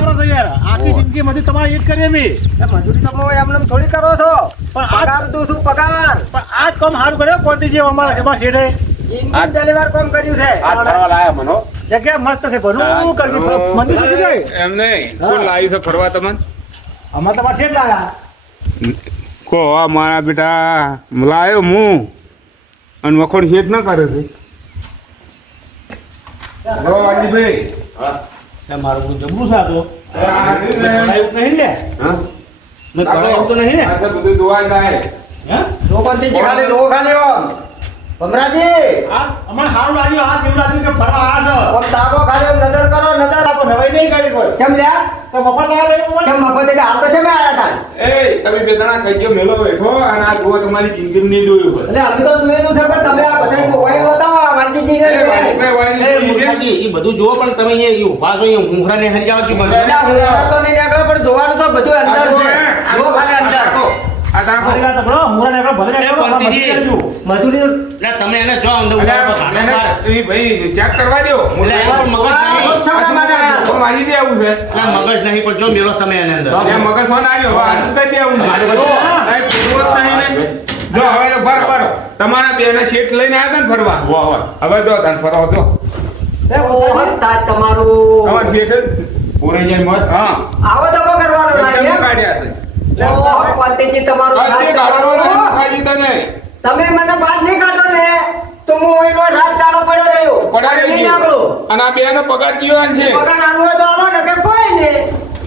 આવડે છે યાર આખી જિંદગી મજૂરી તમારે એ જ કરીએ મે મજૂરી તો એમને થોડી કરો છો પગાર દઉં છું પગાર પણ આજ કામ સારું કર્યો કોણતી જે અમારા જેમાં શેઠે ઇન્ડિયન ડેલિવર કામ કર્યું છે આ ફરવા લાયા મનો જગ્યા મસ્ત છે ભલું કરજી મંદિર સુધી જાય એમ નહીં કોણ લાવ્યું છે ફરવા તમને અમાર તમારે શેઠ લાયા કો આ મારા બેટા લાયો હું અને વખોડ હેત ના કરે છે હલો વાજીભાઈ મારું બધું જબરું છે આ તો આ નહીં ને હા મેં કરાયું તો નહીં ને આ તો બધું ધોવાઈ જાય હે લોકોથી ખાલી લો ખાલી ભમરાજી આ અમારે સારું લાગ્યું આ જેવું લાગ્યું કે ફરવા આવ્યા ઓમ તાકો ખાલી નજર કરો નજર છો નવાઈ નહીં કરી કોઈ કેમ લ્યા તો મફત લાવ્યા કેમ મફત એટલે હાલ તો છે મેં આયા તા એ તમે બે જણા કઈ ગયો મેલો બેઠો અને આ જુઓ તમારી જિંદગી નહીં જોયું હોય એટલે અમે તો જોયેલું છે પણ તમે આ બધા ઓય બતાવો આ વાલજીજી ને એ વાજીભાઈ વાયની એ જોઈ છે? મૂર્ખાજી, ઈ બધું જુઓ પણ તમે અહીંયા ઊભા છો અહીંયા ઊંઘરાને હરી જાઓ છો મને. એટલે હું તો નહીં નીકળ્યો પણ જોવાનું તો બધું અંદર છે જો ખાલી અંદર આ તાકો મારી વાત સાંભળો મુરા ને ભલે એ કોંતીજી. મજૂરી એટલે તમે એને જો અંદર ઉભા છો, ખાટલા એને માર. એ ભાઈ ચેક કરવા દો એટલે એમાં મગજ નહીં. થોડા માટે આયા. તો વાજી દે આવું છે એટલે મગજ નહીં પણ જો મેલો તમે એને અંદર. એ મગજ સોન આવ્યો હવે આજુ કરી દે આવું છે કાંઈ પૂછવું જ નહીં ને જો હવે તો ફર તમારા બેને શેઠ લઈને આવ્યા હતા ને ફરવા હવે જો તને ફરવા દો એ ઓહો તાજ તમારું તમાર શેઠ પૂરે જાય મત હા આવો જમો કરવાનો કેમ લાગે કાઢ્યા છે ઓહો પતિજી તમારું આજે રાજ કાઢવાનો ચાલુ. ખાઈ તને તમે મને બાદ નહીં કાઢો ને તો હું ઓયનો રાત ચાલુ પડ્યો રહ્યો પડાવી નહીં ગયો નાખો. અને આ બેનો પગાર કયો છે પગાર આલવો હોય તો આલો ને કે કોઈ નહીં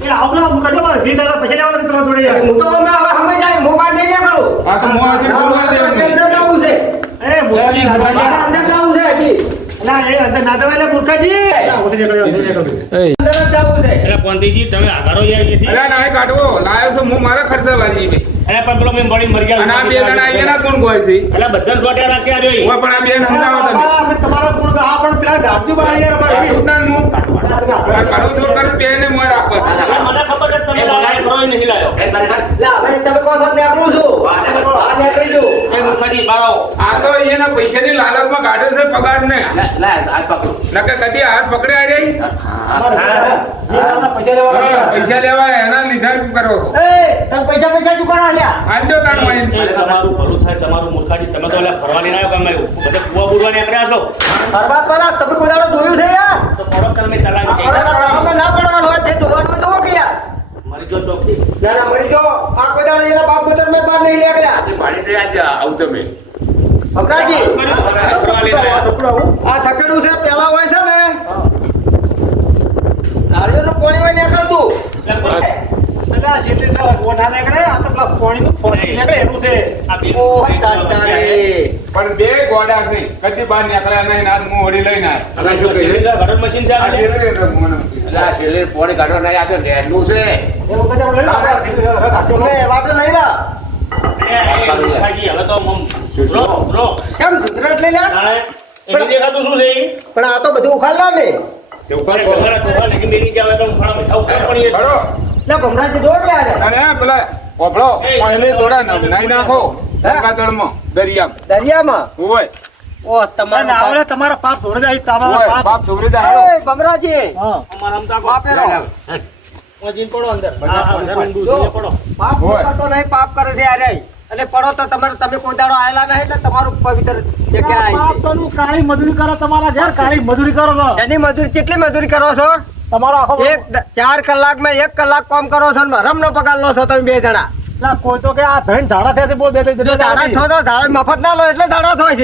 એ આવલા હું કજો મારે 20 ટકા પૈસા લેવાના તમારા જોડે યાર હું તો હમણાં હવે સમજાય મોબાઈલ નહીં નીકળું આ તો મોં આજે બોલવા દે અંદર જવું છે એ મૂર્ખાજી મારે અંદર જવું છે હજી ના એ અંદર ના દવાય મૂર્ખાજી ઉઠી નીકળ્યો અંદર જ જવું છે એટલે કોંતીજી તમે આધારો યાર અહીંયાથી. અરે ના કાઢવો લાયો તો હું મારા ખર્ચે વાજી ભાઈ એટલે પણ પેલો મેં બોડી મરી ગયા. અને આ બે જણા અહીંયા કોણ ગોય છે એટલે બધાને સોટ્યા રાખ્યા રહ્યો ઈ. ઓય પણ આ બેન સમજાવો તમે અમે તમારા ગુણ આ પણ પેલા ગામજુ બાર યાર અમારે ઉતારનું આ કાઢો તો કર બેને મોય રાખો એટલે મને ખબર છે તમે લાયા કરો ઈ નહીં લાયો. લા હવે તમે કહો છો નીકળું છું આ નીકળી છું એ મૂર્ખાજી બહાર આવો. આ તો એના પૈસાની લાલચમાં કાઢે છે પગાર ને નકે કદી હાથ પકડે આ રહી પૈસા લેવાના પૈસા લેવા એના લીધા શું કરો એ તમે પૈસા ચૂકવા લ્યા આજો તાણવાની એ તમારું ભલું થાય તમારું મૂર્ખાજી તમે તો એટલે ફરવા લઈને આવ્યો ગમે એવું બધા કુવા બુરવા નીકળ્યા છો બરબાદ પેલા તમે કોઈ દાડો જોયું છે યાર તો પડો તમે ચલાવી અરે જાય. અમે ના પડવાનું હોય તે જોવાનું હોય તો હો કે યાર મરી ગયો ચોકથી. ના ના મરી જો આ કોઈ દાડો એના બાપ ગોતર મેં બહાર નહીં નીકળ્યા અકરાજી ફરવા લઈને આવ્યા. આ સકડું છે પેલા હોય છે ને નાળિયેરનું પાણી હોય નીકળતું પેલા શેઠે ના નીકળે આ તો પેલા પાણીનું ફોસી નીકળે એનું છે આ બે ઓહ દાદારે પણ બે ગોડા છે કદી બહાર નીકળ્યા નહીં ના હું ઓડી લઈને આવ્યો ઘરનું મશીન છે આ આ બધે? શેરે મને તમે વાતો લઈ લો એ મૂર્ખાજી, હવે તો બ્રો કેમ ગુજરાત લઈ લ્યા નાણે એની દેખાતું શું છે ઈ? પણ આ તો બધું ઉખાડલા મે અરે ગંગારા ધોવા લેકિન બેની જાવે તો ઉખાડો મીઠા ઉખાડ પણ એ ખડો ના ભમરાજી દોડ લે આને અને આ પેલા ઓભળો પહેલે થોડા નાઈ નાખો ગંગાજળમાં દરિયામાં દરિયામાં ઓય ઓહ તમારે ના આવડે તમારા પાપ ધોરે જાય તમારા ઓય પાપ બાપ છોકરી દા હાલો એ ભમરાજી હા અમારા આમ તાકો બાપેરો જીન પડો અંદર બધા બધા પડો. ડૂસીને પડો. પાપ હોય. કરતો નહીં પાપ કરે છે યાર અને પડો તો તમારે તમે કોઈ દાડો આયેલા નહીં એટલે તમારું પવિત્ર જગ્યા આવી પાપ તો નું કાળી મજૂરી કરો તમારા ઘેર કાળી મજૂરી કરો છો છે એની મજૂરી કેટલી મજૂરી કરો છો તમારો આખો 4 કલાકમાં 1 કલાક કામ કરો છો ને રમનો પગાર લો છો તમે બે જણા ના કોઈ તો કે આ ધણ ઝાડા થયા છે બોલ બે જો દાડા થો તો દાડા મફત ના લો એટલે દાડા થાય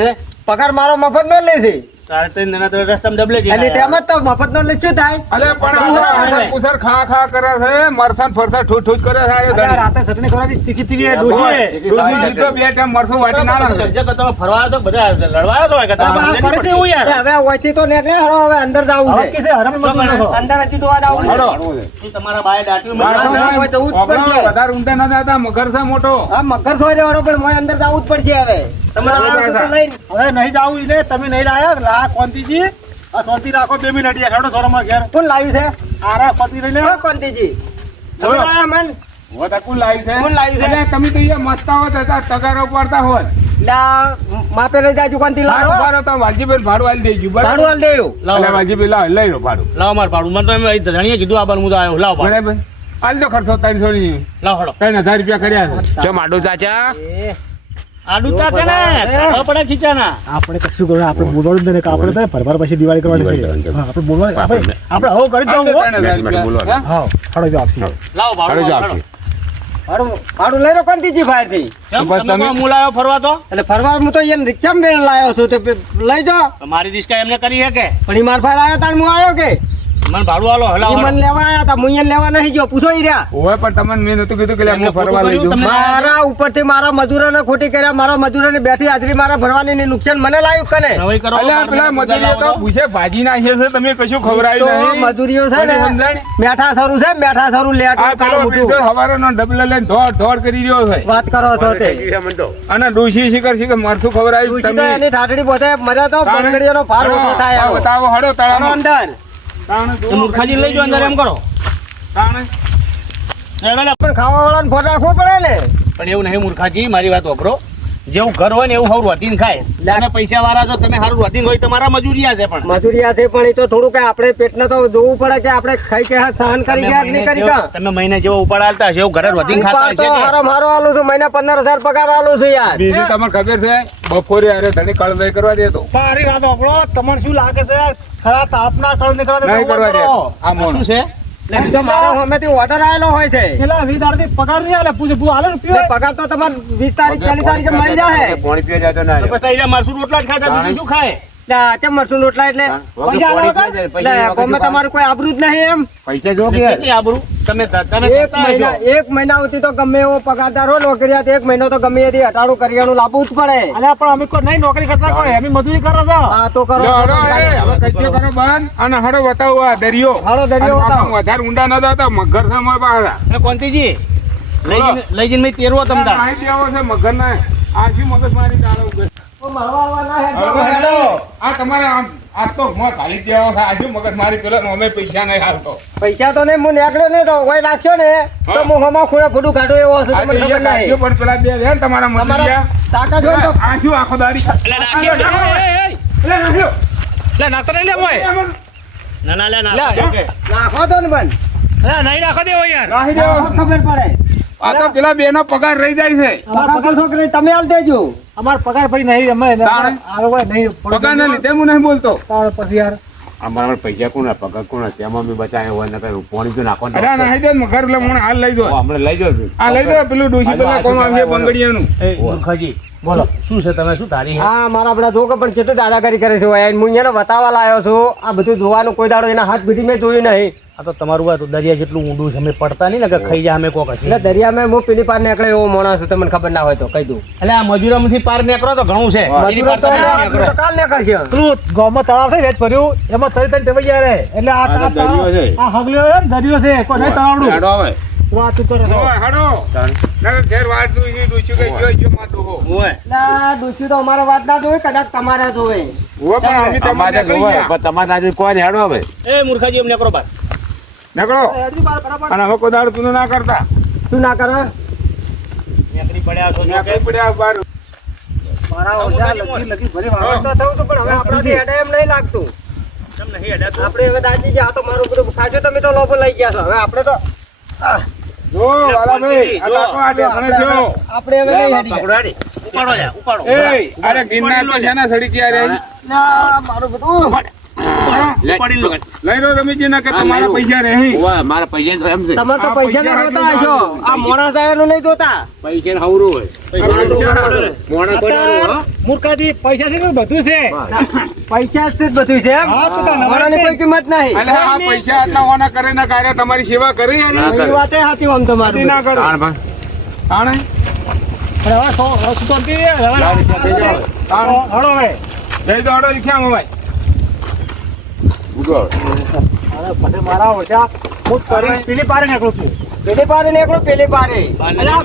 છે પગાર મારો મફત નો લે છે તારે તો નાના તો રસ્તામાં ડબલે જઈને એટલે તેમ જ તો મફત નો લે શું થાય અલે પણ આ કુસર ખા ખા કરે છે મરસાન ફરસા ઠૂઠ ઠૂઠ કરે છે આ ધણી રાતે ચટણી ખવડાવી તીખી તીખી ડોશી દૂધની જીતો બે ટાઈમ મરસું વાટી ના નાખે તમે ફરવા આવ્યો તો બધા લડવા આવ્યો તો કે આ કરે છે એવું યાર હવે ઓયથી તો નીકળે હરો હવે અંદર જાવું હવે છે કે છે હરામ મજૂરી કરો અંદર હજી જોવા જાવું છે હડો શું તમારા બાએ દાટ્યું ના, મને? ના, હોય તો ઉઠ આપણો પડશે. વધારે ઊંડા ન જતા મગર છે મોટો હા મકર થોડે વાળો પણ મોય અંદર જાવું જ પડશે હવે તમારે આ બધું લઈને હવે નહીં જાવું ને તમે નહીં લાયા લા કોંતીજી આ શાંતિ રાખો 2 મિનિટ યાર હેડો સોરામાં ઘેર કોણ લાવ્યું છે આરા પતિ લઈને ઓ કોંતીજી તમે બોલો. લાયા મન હોતા કોણ લાવી છે કોણ લાવ્યું છે? અલ્યા, તમે તો અહીંયા મસ્તા હોત હતા તગારો પડતા હોત એટલે આ માપે લઈ જાજો કોનથી લાવો ભાડું તો વાલજીભાઈ ભાડું આલી દેજો બરાબર ભાડું આલ દેવું એટલે વાલજીભાઈ લાવ લઈ લો ભાડું લાવો માર ભાડું મને તો એમ ધણીએ કીધું આ બાર હું તો આવ્યો લાવો ભાડું બરાબર આલ દો ખર્ચો 300 ની લાવો હડો 3000 રૂપિયા કર્યા છે ચમ આડો ચાચા એ આડું તા છે ને કાઢવા પડે ખીચાના આપણે કશું કરવું આપણે બોલવાનું જ નહીં કે આપણે તો ભરભર પછી દિવાળી કરવાની છે હા, આપણે બોલવાનું આપણે હવે કરી આલ જાવ દો 3000 રૂપિયા. હા હાડો જો આપસી લાવો ભાડું હાડો લાવો, જાવ હડો. ભાડું લઈ લો કોનથી જી બહાર થી કેમ બસ તમે તમે- કોણ મુલાયો ફરવા તો એટલે ફરવા હું તો એને રિક્ષામાં બેન લાવ્યો છું તો લઈ જાઓ મારી રિસ્કા એમને કરી હે કે પણ ઈ માર ફાર આવ્યો તાણ હું આવ્યો કે મને ભાડું આલો ઈ હલાવો મને લેવા આવ્યા તા હું એને લેવા નહીં ગયો પૂછો ઈ રહ્યા ઓય પણ તમને મેં નતું કીધું કે લે અમને ફરવા લઈ જાઓ તમને- મારા ઉપરથી મારા મજૂરોને ખોટી કર્યા મારા મજૂરોની બેઠી હાજરી મારા ભરવાની ની નુકસાન મને લાવ્યું કને નવાઈ કરો અલ્યા પેલા મજૂરીએ તો ભૂસે ભાજી નાખીએ છે તમે કશું તો ખવડાવ્યું નહીં મજૂરીઓ છે ને કોની સમજણ? મેઠા સરું છે મેઠા સરું લેટ આ પેલો બીજો હવારોનો ડબલો લઈને દોડ કરી રહ્યો છે વાત કરો છો તે અને ડોશી શિખર મરસું ખવડાવ્યું તું સીધા તમે એની ઠાઠડી પોતે મર્યા તો તાણે- બંગડીઓનો ભાર ઓછો થાય આ આવો. બતાવો હડો આનો તળાવમાં. અંદર તાણે તો જુઓ મૂર્ખાજી લઈ જાઓ અંદર એમ કરો તાણે. પણ ખાવા વાળાને ફોન રાખવો પડે ને પણ એવું નહીં મૂર્ખાજી મારી વાત વાપરો જેવું ઘર હોય ને એવું હરું વધીને ખાય તમે પૈસા વાળા છો તમે સારું વધીને હોય તમારા મજૂરિયા છે પણ મજૂરિયા છે પણ એ તો થોડું કે આપણે પેટને તો જોવું પડે કે આપણે ખાઈ કે હાથ સહન કરી ગયા કે નહીં કરી ગયા તમે મહિને જેવો ઉપાડાલતા હશે એવું ઘરે જ વધીને ખાતા ઉપાડ તો હશે કે? હારો મારો આલું છું મહિના 15,000 પગાર આલું છું યાર બીજું તમને ખબર છે બપોરે અરે ધણી કળદાઈ કરવા દેતો સારી વાત આપણો તમને શું લાગે છે ખરા તાપના કળ નીકળવા નહીં કરવા દેતો આ મોણ શું છે એટલે તો મારા સામેથી ઓર્ડર આવેલો હોય છે છેલ્લા 20 દાડથી પગાર નહીં આલે પૂછે હાલે ને એટલે પીવે પગાર તો તમારે 20 તારીખ 40 તારીખે મળી જાય પાણી પીવા જતો ના તો પછી અહીંયા મરસું રોટલા જ ખાતા બીજું શું ખાય એટલે આ કેમ મરચું રોટલા એટલે પૈસા આલો કાં? એટલે ગમે તમારું કોઈ આબરૂ જ નહીં એમ પૈસા જો કે કેટલી આબરૂ તમે તમે એક મહિના સુધી તો ગમે એવો પગારદાર હોય નોકરિયાત એક મહિનો તો ગમે એથી હટાડું કરિયાણું લાવવું જ પડે અલ્યા પણ અમે કોઈ નહીં નોકરી કરતા કોઈ અમે મજૂરી કરે છે હા તો કરો લો, હડો, હવે કચ્ચો કરો બંધ અને હડો બતાવો આ દરિયો હળો દરિયો અને બતાવો. વધારે ઊંડા ન જતા મગર છે અમારા પાછા. અને કોંતીજી લઈ જઈને મેં તેરવો તમ તાર માહિતી આવો છે મગર ના આ શું મગજ મારી ચાલો આ તમારે આ તો મોં ખાલી દેવો છે આ શું મગજ મારી પેલો અમે પૈસા નહીં હાલતો પૈસા તો નહીં હું નીકળ્યો ને તો કોઈ નાખ્યો ને તો હું હમણાં ખૂણે ફૂટું કાઢો એવો હશે આ તમને ખબર કાઢ્યો નહીં પણ પેલા બે છે ને તમારા તમારા મજૂરિયા. તાકાત હોય તો આ શું આખો દાડી એટલે નાખ્યો લે નાખ્યો. લે નાખતો નહીં લે ભાઈ ના ના લે ના ઓકે નાખો તો ને બંધ નહીં નાખો દેવો યાર નાખી દેવો. ખબર પડે આ તો પેલા બેનો પગાર રહી જાય છે પગાર તો છોકરી તમે આલ દેજો અમાર પગાર પડી નહીં અમે તાણે? આ લોકો નહીં પગાર ના લીધે હું નહીં બોલતો તાણે પછી યાર અમારા પૈસા કોણ પગાર કોણ તેમાં બી બચાવે હોય ને કઈ પાણી તો નાખો અરે આ નાખી દો ને મગર એટલે મને હાલ લઈ દો હમણાં લઈ જાઓ આ લઈ દો પેલું ડોશી પેલા કોમ આવશે બંગડીયાનું એ મૂર્ખાજી બોલો શું છે તમે શું ધારી છે? હા મારા આપણા જોકે પણ કેટલું દાદાગીરી કરે છે હોય હું એને બતાવવા લાવ્યો છું આ બધું જોવાનું કોઈ દાડો એના હાથ પીઠી મેં જોયું નહીં આ તો તમારું વાત દરિયા જેટલું ઊંડું છે અમે પડતા નહીં ને કે ખાઈ જાય અમે કોક હશે એટલે દરિયામાં હું પેલી પાર નીકળે એવો માણસ છું તમને ખબર ના હોય તો કહી દઉં એટલે આ મજૂરામાંથી પાર નીકળો તો ઘણું છે બીજી મજૂરો પાર તો તમે નીકળો. તો કાલ નીકળશે પેલું ગામમાં તળાવ છે વેચ ભર્યું એમાં તરી તરી ટેવાઈ ગયા રે એટલે આ આ તો દરિયો છે. આ હગલ્યો છે ને દરિયો છે કોઈ નહીં તળાવડું હેડો હવે વાત તું કરે જો હડો ના ઘેર વાત તું ડોશી કઈ ગયો જો માં ડોહો ઓય. એટલે ડૂચી તો અમારે વાત ના જોવે કદાચ તમારે જોવે ઓ પણ અમે તમને અમારે નીકળી જોવે, ગયા. પણ તમારે આજે કોઈ હેડો હવે એ મૂર્ખાજી અમને કરો બાર નીકળો અને હવે કોઈ દાડો તું ના કરતા શું ના કરે નીકળી પડ્યા છો જો કે નીકળી પડ્યા બહાર. મારા ઓછા લગી ભરી વાળો તો થવું તો પણ હવે આપણાથી હેડે એમ નહીં લાગતું તમને નહીં અડાતું. આપણે હવે દાદી જી આ તો મારું બધું ખાજો તમે તો લોભો લઈ ગયા છો હવે આપણે તો જો વાલાભાઈ આ કાકો આ ઢેફણે છો. આપણે હવે નહીં હેડી પકડો હેડી. ઉપાડો લ્યા, ઉપાડો. એ અરે ગિરનાર તો છે ને સડી ગયા રે ના મારું બધું લે. ઉપાડી લો. લઈ લો રમીજી કે તમારા પૈસા રહે ઓવે, મારા પૈસા તો એમ છે તમે તો આ પૈસા ને પૈસા રોતા હશો આ મોણા સાહેબ નહીં જોતા પૈસા ને હવરું હોય મોણા કોઈ ના હોય, હો. મૂર્ખાજી પૈસા છે ને બધું છે પૈસા જ જ બધું છે એમ હા, તો તાર નવાઈ મોણાની કોઈ કિંમત નહીં એટલે આ પૈસા આટલા હોના કરે ના કાર્ય તમારી સેવા કરી ના કરે. એ વાતે સાચી આમ તમારું ના કરો તાણ ભાઈ. તાણે હવે હવે શું શાંતિ રે? હવે ચાર રૂપિયા થઈ જાવ. તાણે હળો હવે જઈ દો હડો લીખ્યા મોબાઈલ ઉગો. અરે પછી મારા ઓછા હું તરી પેલી પારે નીકળું છું પેલી પારે ને એકલો પેલી પારે બહાર ના